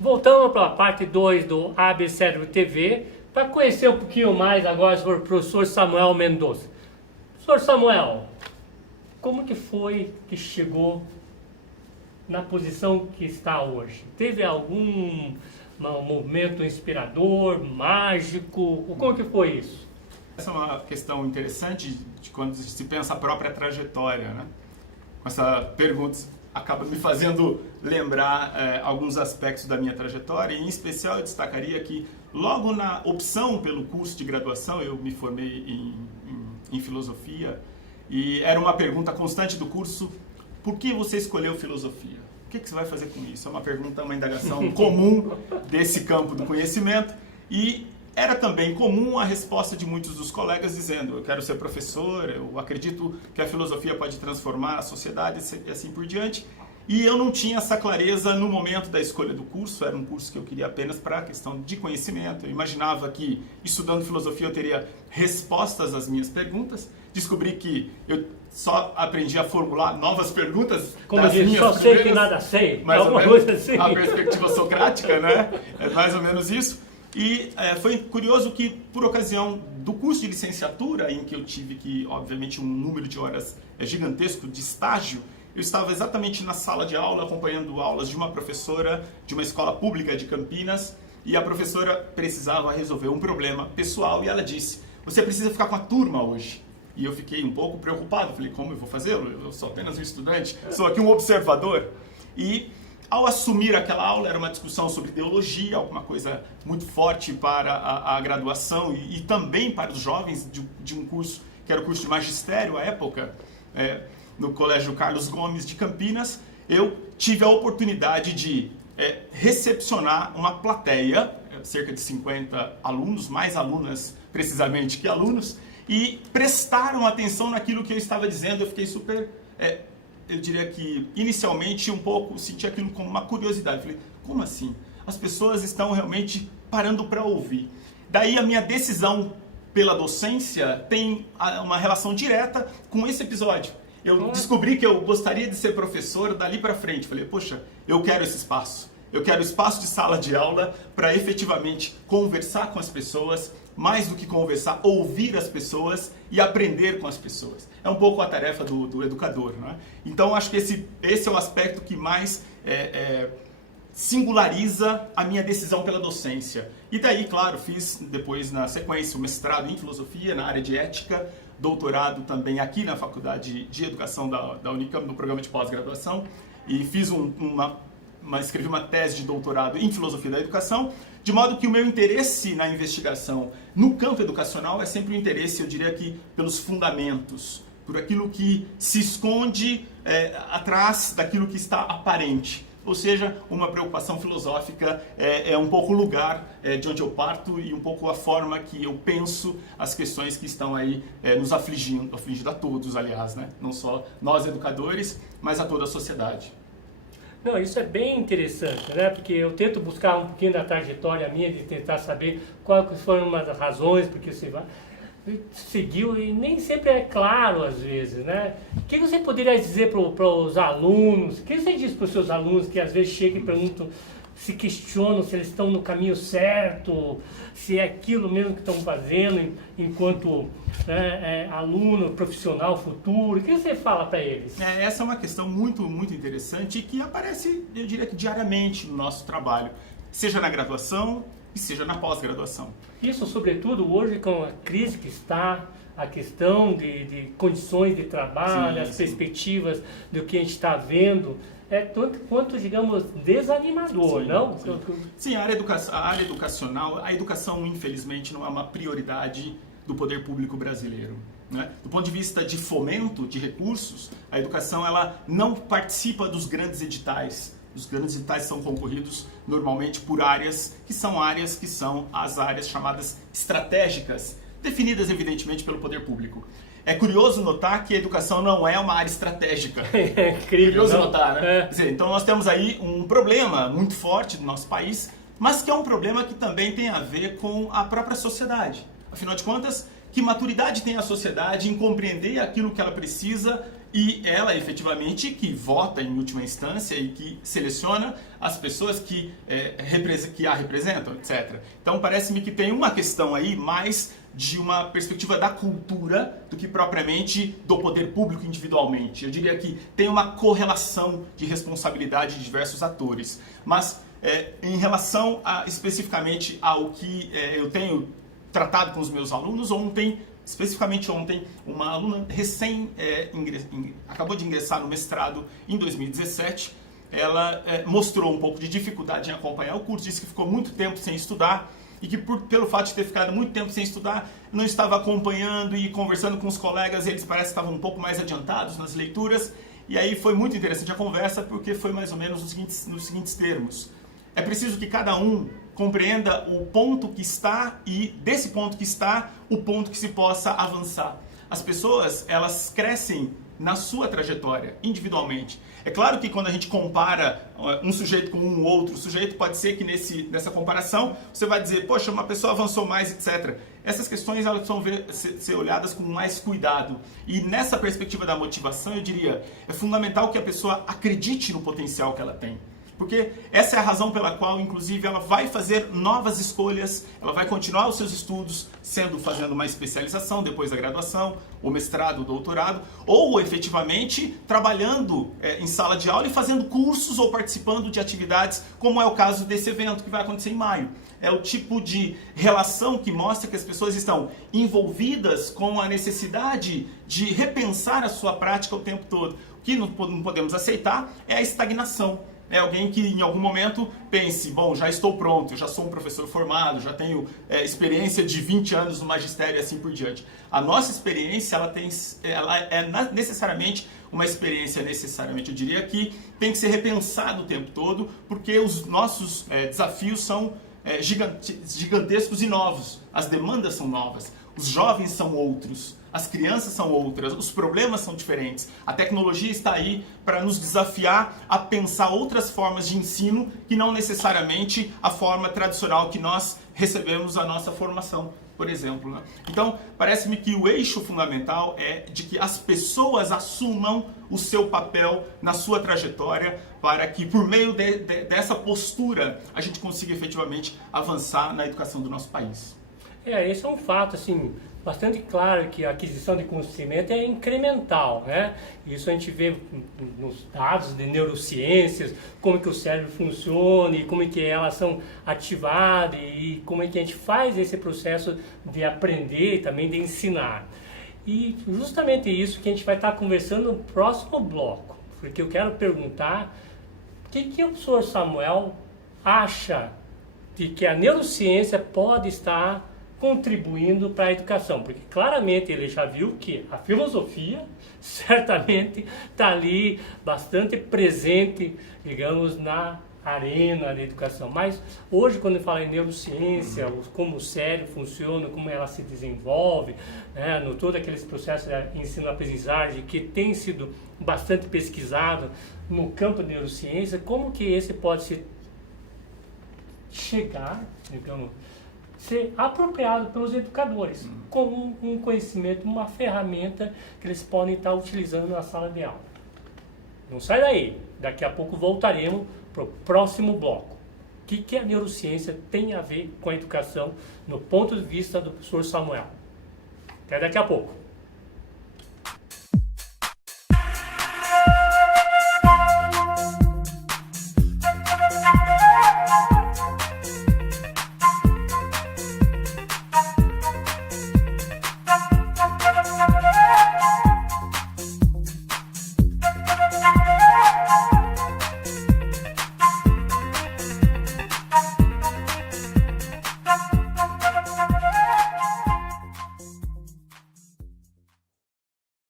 Voltamos para a parte 2 do AB Cérebro TV para conhecer um pouquinho mais agora sobre o professor Samuel Mendonça. Professor Samuel, como que foi que chegou na posição que está hoje? Teve algum momento inspirador, mágico? Como que foi isso? Essa é uma questão interessante de quando se pensa a própria trajetória, né? Essa pergunta acaba me fazendo lembrar alguns aspectos da minha trajetória, e em especial eu destacaria que logo na opção pelo curso de graduação, eu me formei em filosofia, e era uma pergunta constante do curso: por que você escolheu filosofia? O que você vai fazer com isso? É uma pergunta, uma indagação comum desse campo do conhecimento, e era também comum a resposta de muitos dos colegas dizendo: eu quero ser professor, eu acredito que a filosofia pode transformar a sociedade e assim por diante. E eu não tinha essa clareza no momento da escolha do curso, era um curso que eu queria apenas para a questão de conhecimento. Eu imaginava que estudando filosofia eu teria respostas às minhas perguntas. Descobri que eu só aprendi a formular novas perguntas. Como diz, só sei que nada sei. Mais ou menos assim. A perspectiva socrática, né? É mais ou menos isso. E foi curioso que, por ocasião do curso de licenciatura, em que eu tive que, obviamente, um número de horas gigantesco de estágio, eu estava exatamente na sala de aula, acompanhando aulas de uma professora de uma escola pública de Campinas, e a professora precisava resolver um problema pessoal, e ela disse: você precisa ficar com a turma hoje. E eu fiquei um pouco preocupado, falei: como eu vou fazê-lo? Eu sou apenas um estudante, sou aqui um observador. E ao assumir aquela aula, era uma discussão sobre teologia, alguma coisa muito forte para a graduação e também para os jovens de um curso que era o curso de magistério à época, no Colégio Carlos Gomes de Campinas. Eu tive a oportunidade de recepcionar uma plateia, cerca de 50 alunos, mais alunas precisamente que alunos, e prestaram atenção naquilo que eu estava dizendo. Eu fiquei super... eu diria que inicialmente um pouco senti aquilo como uma curiosidade. Falei: como assim? As pessoas estão realmente parando para ouvir. Daí a minha decisão pela docência tem uma relação direta com esse episódio. Eu descobri que eu gostaria de ser professor dali para frente. Falei: poxa, eu quero esse espaço. Eu quero espaço de sala de aula para efetivamente conversar com as pessoas, mais do que conversar, ouvir as pessoas e aprender com as pessoas. É um pouco a tarefa do educador, não é? Então, acho que esse é o aspecto que mais singulariza a minha decisão pela docência. E daí, claro, fiz depois, na sequência, o mestrado em filosofia na área de ética, doutorado também aqui na Faculdade de Educação da Unicamp, no programa de pós-graduação, e fiz escrevi uma tese de doutorado em filosofia da educação, de modo que o meu interesse na investigação no campo educacional é sempre o interesse, eu diria que, pelos fundamentos, por aquilo que se esconde atrás daquilo que está aparente. Ou seja, uma preocupação filosófica é um pouco o lugar de onde eu parto e um pouco a forma que eu penso as questões que estão aí nos afligindo a todos, aliás, né? Não só nós educadores, mas a toda a sociedade. Não, isso é bem interessante, né? Porque eu tento buscar um pouquinho da trajetória minha, de tentar saber quais foram as razões porque você seguiu, e nem sempre é claro às vezes, né? O que você poderia dizer para os alunos? O que você diz para os seus alunos que às vezes chegam e perguntam, se questionam se eles estão no caminho certo, se é aquilo mesmo que estão fazendo enquanto aluno, profissional, futuro? O que você fala para eles? Essa é uma questão muito, muito interessante e que aparece, eu diria que diariamente no nosso trabalho, seja na graduação e seja na pós-graduação. Isso, sobretudo, hoje com a crise que está, a questão de condições de trabalho, as perspectivas do que a gente está vendo, é tanto quanto, digamos, desanimador, sim, não? Sim, sim, a área educacional, a educação, infelizmente, não é uma prioridade do poder público brasileiro, né? Do ponto de vista de fomento de recursos, a educação ela não participa dos grandes editais. Os grandes editais são concorridos normalmente por áreas que são as áreas chamadas estratégicas, definidas evidentemente pelo poder público. É curioso notar que a educação não é uma área estratégica. É incrível, curioso notar, né? Quer dizer, então nós temos aí um problema muito forte do nosso país, mas que é um problema que também tem a ver com a própria sociedade. Afinal de contas, que maturidade tem a sociedade em compreender aquilo que ela precisa e ela efetivamente que vota em última instância e que seleciona as pessoas que a representam, etc. Então parece-me que tem uma questão aí mais de uma perspectiva da cultura do que propriamente do poder público individualmente. Eu diria que tem uma correlação de responsabilidade de diversos atores. Mas em relação especificamente ao que eu tenho tratado com os meus alunos, especificamente ontem, uma aluna acabou de ingressar no mestrado em 2017, ela mostrou um pouco de dificuldade em acompanhar o curso, disse que ficou muito tempo sem estudar e que pelo fato de ter ficado muito tempo sem estudar, não estava acompanhando e conversando com os colegas, eles parece que estavam um pouco mais adiantados nas leituras, e aí foi muito interessante a conversa, porque foi mais ou menos nos seguintes termos. É preciso que cada um compreenda o ponto que está e desse ponto que está, o ponto que se possa avançar. As pessoas, elas crescem na sua trajetória, individualmente. É claro que quando a gente compara um sujeito com um outro sujeito, pode ser que nessa comparação você vai dizer, poxa, uma pessoa avançou mais, etc. Essas questões elas vão ser olhadas com mais cuidado. E nessa perspectiva da motivação, eu diria, é fundamental que a pessoa acredite no potencial que ela tem. Porque essa é a razão pela qual, inclusive, ela vai fazer novas escolhas, ela vai continuar os seus estudos, fazendo uma especialização depois da graduação, o mestrado, o doutorado, ou efetivamente trabalhando em sala de aula e fazendo cursos ou participando de atividades, como é o caso desse evento que vai acontecer em maio. É o tipo de relação que mostra que as pessoas estão envolvidas com a necessidade de repensar a sua prática o tempo todo. O que não podemos aceitar é a estagnação. É alguém que em algum momento pense, bom, já estou pronto, eu já sou um professor formado, já tenho experiência de 20 anos no magistério e assim por diante. A nossa experiência, ela é necessariamente uma experiência, eu diria que tem que ser repensada o tempo todo, porque os nossos desafios são gigantescos e novos, as demandas são novas, os jovens são outros. As crianças são outras, os problemas são diferentes. A tecnologia está aí para nos desafiar a pensar outras formas de ensino que não necessariamente a forma tradicional que nós recebemos a nossa formação, por exemplo. Né? Então, parece-me que o eixo fundamental é de que as pessoas assumam o seu papel na sua trajetória para que, por meio dessa postura, a gente consiga efetivamente avançar na educação do nosso país. Esse é um fato, assim, bastante claro que a aquisição de conhecimento é incremental, né? Isso a gente vê nos dados de neurociências, como que o cérebro funciona e como é que elas são ativadas e como é que a gente faz esse processo de aprender e também de ensinar. E justamente isso que a gente vai estar conversando no próximo bloco, porque eu quero perguntar o que o professor Samuel acha de que a neurociência pode estar contribuindo para a educação, porque claramente ele já viu que a filosofia certamente está ali bastante presente, digamos, na arena da educação. Mas hoje, quando fala em neurociência, como o cérebro funciona, como ela se desenvolve, né, no todo aqueles processos de ensino-aprendizagem que tem sido bastante pesquisado no campo da neurociência, como que esse pode chegar, digamos, ser apropriado pelos educadores, como um conhecimento, uma ferramenta que eles podem estar utilizando na sala de aula. Não sai daí, daqui a pouco voltaremos para o próximo bloco. O que a neurociência tem a ver com a educação no ponto de vista do professor Samuel? Até daqui a pouco.